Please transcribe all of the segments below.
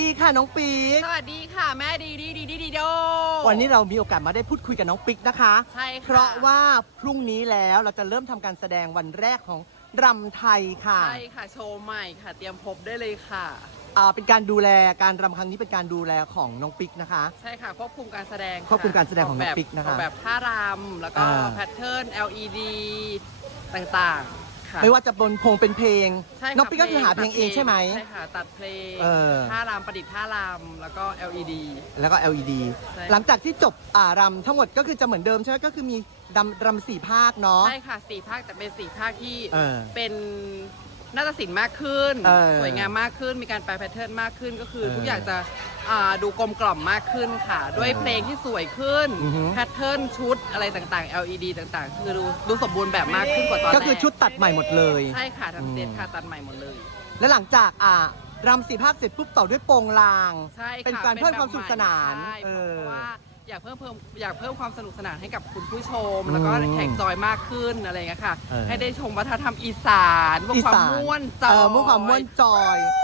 ดีค่ะน้องปีกสวัสดีค่ะแม่ดีดีดีดีดีโดวันนี้เรามีโอกาสมาได้พูดคุยกับน้องปิ๊กนะคะ ใช่ค่ะเพราะว่าพรุ่งนี้แล้วเราจะเริ่มทำการแสดงวันแรกของรำไทยค่ะใช่ค่ะโชว์ใหม่ค่ะ เตรียมพบได้เลยค่ะ อ่าเป็นการดูแลการรำครั้งนี้เป็นการดูแลของน้องปิ๊กนะคะ ใช่ค่ะควบคุมการแสดงะควบคุมการแสดงของน้องปิ๊กนะคะออแบบท่ารำแล้วก็อ่า แพทเทิร์น LED ต่างๆ ค่ะไม่ว่าจะบนพงเป็นเพลง ใช่ค่ะน้องปิ๊กก็คือหาเพลงเองใช่ไหม ใช่ค่ะ ตัดเพลงเออ ท่ารำประดิษฐ์ท่ารำแล้วก็ LED แล้วก็ LED ใช่ หลังจากที่จบอ่ารำทั้งหมดก็คือจะเหมือนเดิมใช่ไหมก็คือมีรำรำสี่ภาคเนาะ ใช่ค่ะสี่ภาคแต่เป็นสี่ภาคที่เออเป็นนาฏศิลป์มากขึ้น เออสวยงามมากขึ้นมีการแปลแพทเทิร์นมากขึ้นก็คือเออ ทุกอย่างจะ อ่าดูกลมกล่อมมากขึ้นค่ะ ด้วยเพลงที่สวยขึ้นอือฮึ แพทเทิร์นชุดอะไรต่างๆ LED ต่างๆ คือดูดูสมบูรณ์แบบมากขึ้นกว่าตอนแรกก็คือชุดตัดใหม่หมดเลย ใช่ค่ะทำเซตอืมค่ะตัดใหม่หมดเลย และหลังจากอ่ารำสี่ภาคเสร็จปุ๊บต่อด้วยโปงลาง ใช่ค่ะเป็นการเพิ่มความสนุกสนานใช่เออ เพราะว่าอยากเพิ่มเพิ่มอยากเพิ่มความสนุกสนานให้กับคุณผู้ชม แล้วก็อืมแขกจอยมากขึ้นอะไรอย่างเงี้ยค่ะ เออ ให้ได้ชมวัฒนธรรมอีสานพวกความม่วนจอย เออม่วนความม่วนจอยถ้าใ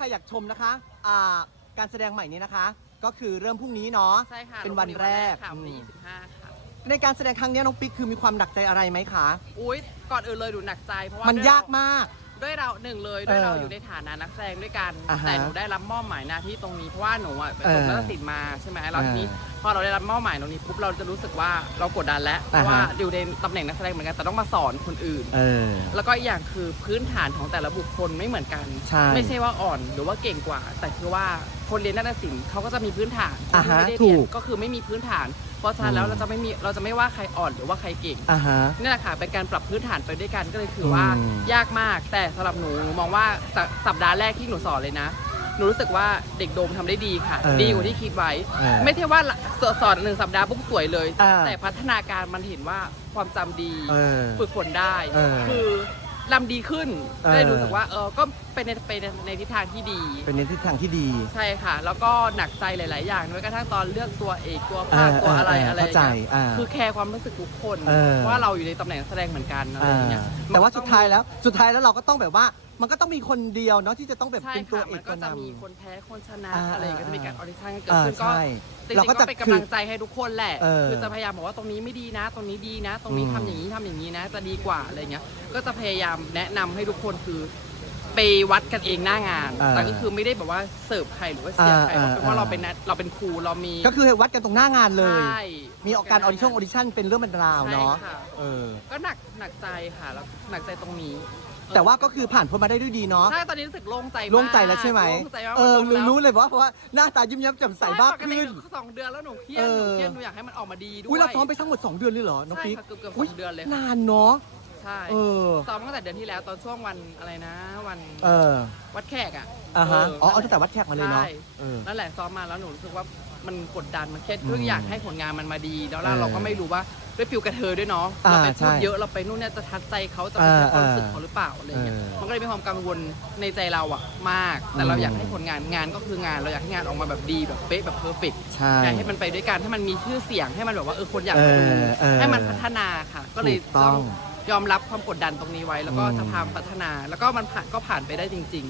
ครอยากชมนะคะอ่าการแสดงใหม่นี้นะคะ ก็คือเริ่มพรุ่งนี้เนาะใช่ค่ะเป็นวันแรกค่ะวันที่อืม25 ค่ะ ในการแสดงครั้งนี้น้องปิ๊กคือมีความหนักใจอะไรไหมคะ อุ้ยก่อนอื่นเลยหนูหนักใจเพราะว่า มันด้วยยากมาก ด้วยเราหนึ่งเลยด้วยเออเราอยู่ในฐานะนักแสดงด้วยกันอ่าฮะแต่หนูได้รับมอบหมายหน้าที่ตรงนี้เพราะว่าหนูอะไปเออจบนักศิลป์มาใช่ไหมแล้วเออทีนี้พอเราได้รับมอบหมายตรงนี้ปุ๊บเราจะรู้สึกว่าเรากดดันแล้วเพราะว่าอ่าฮะอยู่ในตำแหน่งนักแสดงเหมือนกันแต่ต้องมาสอนคนอื่น เออ แล้วก็อีกอย่างคือพื้นฐานของแต่ละบุคคลไม่เหมือนกัน ใช่ไม่ใช่ว่าอ่อนหรือว่าเก่งกว่า แต่คือว่าคนเรียนนาฏศิลป์เขาก็จะมีพื้นฐานอ่าฮะคนที่ไม่ได้เรียนถูกก็คือไม่มีพื้นฐาน เพราะฉะนั้นแล้วอืม เราจะไม่มีเราจะไม่ว่าใครอ่อนหรือว่าใครเก่ง อ่าฮะ นี่แหละค่ะเป็นการปรับพื้นฐานไปด้วยกันก็เลยคือว่าอืมยากมากแต่สำหรับหนูหนูมองว่าสสัปดาห์แรกที่หนูสอนเลยนะ หนูรู้สึกว่าเด็กโดมทำได้ดีค่ะ เออดีกว่าที่คิดไว้ เออไม่ใช่ว่าสสอนหนึ่งสัปดาห์ปุ๊บสวยเลย อ่าแต่พัฒนาการมันเห็นว่าความจำดี เออฝึกฝนได้ เออคือลำดีขึ้นเออ ได้รู้สึกว่าเออก็เป็นในเป็นในทิศทางที่ดี เป็นในทิศทางที่ดี ใช่ค่ะ แล้วก็หนักใจหลาย ๆ อย่างด้วยกระทั่งตอนเลือกตัวเอกตัวภาคเออตัวอะไรเอออะไรเข้าใจนี่ยอ่าคือแคร์ความรู้สึกทุกคน เออ ว่าเราอยู่ในตำแหน่งนักแสดงเหมือนกันอะไรอ่าอย่างเงี้ยแต่ว่ามันก็สุดท้ายแล้วสุดท้ายแล้วเราก็ต้องแบบว่า มันก็ต้องมีคนเดียวเนาะที่จะต้องแบบใช่เป็นตัวค่ะเอมักนตัก็วจะนำ มีคนแพ้คนชนะอ่าอะไรก็จะมีการออดิชั่นกันเกิดอ่าขึ้นก็ใช่จริงเราๆก็ก็จะเป็นกำลังใจให้ทุกคนแหละเออคือจะพยายามบอกว่าตรงนี้ไม่ดีนะ ตรงนี้ดีนะ ตรงนี้อืม ทำอย่างนี้ทำอย่างนี้นะ จะดีกว่าอะไรเงี้ย ก็จะพยายามแนะนำให้ทุกคนคือไปวัดกันเองหน้างานเออแต่ก็คือไม่ได้แบบว่าเสิร์ฟใครหรือว่าเสียใครเออเพราะว่าเออเราเป็นนักเราเป็นครูเรามีก็คือวัดกันตรงหน้างานเลย ใช่ มีออกการออดิชั่นออดิชั่นเป็นเรื่องเป็นราวเนาะใช่ค่ะ เออ ก็หนักหนักใจค่ะแล้วหนักใจตรงนี้ แต่ว่าก็คือผ่านพ้นมาได้ด้วยดีเนาะ ใช่ ตอนนี้รู้สึกโล่งใจมากโล่งใจแล้วใช่ไหม โล่งใจมากเออมันลงแล้วรู้เลยว่าเพราะว่าหน้าตายิ้มแย้มแจ่มใสมากปกติขึ้น สองเดือนแล้วหนูเครียดเอหอนูเครียด หนูอยากให้มันออกมาดีด้วยอุ้ยเราซ้อมไปทั้งหมด2เดือนเลยเหรอ น้องใช่ปิ๊กค่ะเกือบเกือบอุ๊สองเดือนเลยค่ะนานเนาะ ใช่เออ ซ้อมตั้งแต่เดือนที่แล้วตอนช่วงวันอะไรนะ วันเออ วัดแขกอะอ่าฮะ เอ๋อ เอาตั้งแต่วัดแขกมาเลยเนาะ ใช่เออ นั่นแหละซ้อมมาแล้วหนูรู้สึกว่า มันกดดันมันเครียดอืมเพื่ออยากให้ผลงานมันมาดี แล้วเราเออเราก็ไม่รู้ว่าด้วยฟิลกระเทยด้วยเนาะอ่าเราไปพูดใช่เยอะเราไปนู่นเนี่ยจะทัดใจเขาจะไปเสียความรู้สึกเขาหรือเปล่าอะไรเงี้ยเออมันก็เลยมีความกังวลในใจเราอะมาก แต่เราอืมอยากให้ผลงานงานก็คืองานเราอยากให้งานออกมาแบบดีแบบเป๊ะแบบเพอร์เฟกใช่อยากให้มันไปด้วยกันให้มันมีชื่อเสียงให้มันแบบว่าเออคนอยากมาดูเออเออให้มันพัฒนาค่ะ ก็เลยถูกต้ต้อองงยอมรับความกดดันตรงนี้ไว้ แล้วก็อืมจะพามพัฒนา แล้วก็มันผ่านก็ผ่านไปได้จริง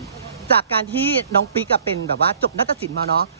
จากการที่น้องปิ๊กอะเป็นแบบว่าจบนัตศิลป์มาเนาะๆค่ะ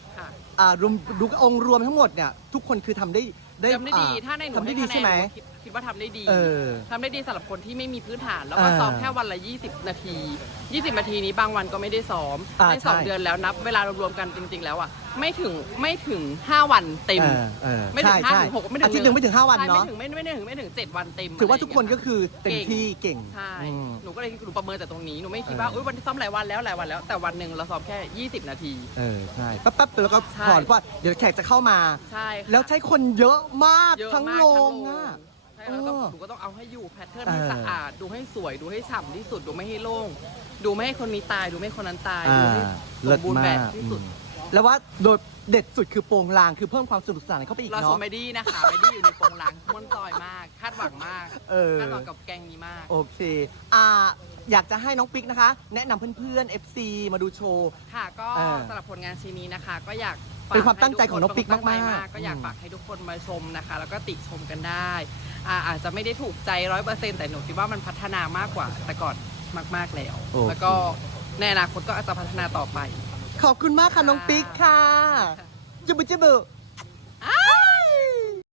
อ่ารวมดูองค์รวมทั้งหมดเนี่ยทุกคนคือทำได้ได้ทำได้ดีอ่ถ้าในหนูทำได้ดีคะแนนใช่ไหมนูคิดคิด ว่าทำได้ดีเออ ทำได้ดีสำหรับคนที่ไม่มีพื้นฐาน แล้วก็อ่าซ้อมแค่วันละ 20 นาที 20 นาทีนี้บางวันก็ไม่ได้ซ้อมอ่าในสองใช่ เดือนแล้วนับ เวลารวมๆกันจริง ๆ แล้วอะไม่ถึงไม่ถึง 5 วันเต็ม เออเออไม่ถึงใช่ห้าใช่ถึงหกไม่ถึงอาทิตย์หนึ่งไม่ถึงห้าวันใช่เนาะไม่ถึงไม่ไม่ถึงไม่ถึงเจ็ดวันเต็มถือว่าะไรทุกคนก็คือเต็มเก่งที่เก่งใช่อืม หนูก็เลยหนูประเมินแต่ตรงนี้หนูไม่คิดว่าเออ อุ้ยวันที่ซ้อมหลายวันแล้วหลายวันแล้วแต่วันหนึ่งเราซ้อมแค่ 20 นาที เออใช่แป๊บๆแล้วก็ใช่ ถอนว่าเดี๋ยวแขกจะเข้ามา ใช่ค่ะ แล้วใช้คนเยอะมากเยอะทั้งมากโรงทั้อะใช่แล้วต้องเออหนูก็ต้องเอาให้อยู่แพทเทิร์นเออให้สะอาด ดูให้สวยดูให้ฉ่ำที่สุดดูไม่ให้โล่ง ดูไม่ให้คนนี้ตายดูไม่ให้คนนั้นตายดูให้สมบูรณ์แบบที่สุดอืมแล้วว่าโดยเด็ดสุดคือโปรงลางคือเพิ่มความสนุกสนานเข้าไปอีกเราชเนาะมเมดี้นะคะเมดี้อยู่ในโปรงหลังม่วนจอยมากคาดหวังมากเออ คาดหวังกับแกงนี้มาก โอเคอ่าอยากจะให้น้องปิ๊กนะคะ แนะนำเพื่อนๆ FC มาดูโชว์ ค่ะก็เออสำหรับผลงานชิ้นนี้นะคะ ก็อยากฝเป็นความตั้งใจของน้องปิ๊กให้ทุคมากๆเป็นควตั้งใจก็อยากอืมฝากให้ทุกคนมาชมนะคะ แล้วก็ติชมกันได้ อ่าอาจจะไม่ได้ถูกใจร้อยเปอร์เซ็นต์แต่หนูคิดว่ามันพัฒนามากกว่าแต่ก่อนมาก ๆแล้ว โอเค แล้วก็ในอนาคตก็อาจจะพัฒนาต่อไป ขอบคุณมากค่ะ น้องปิ๊กค่ะจุบุจุบุ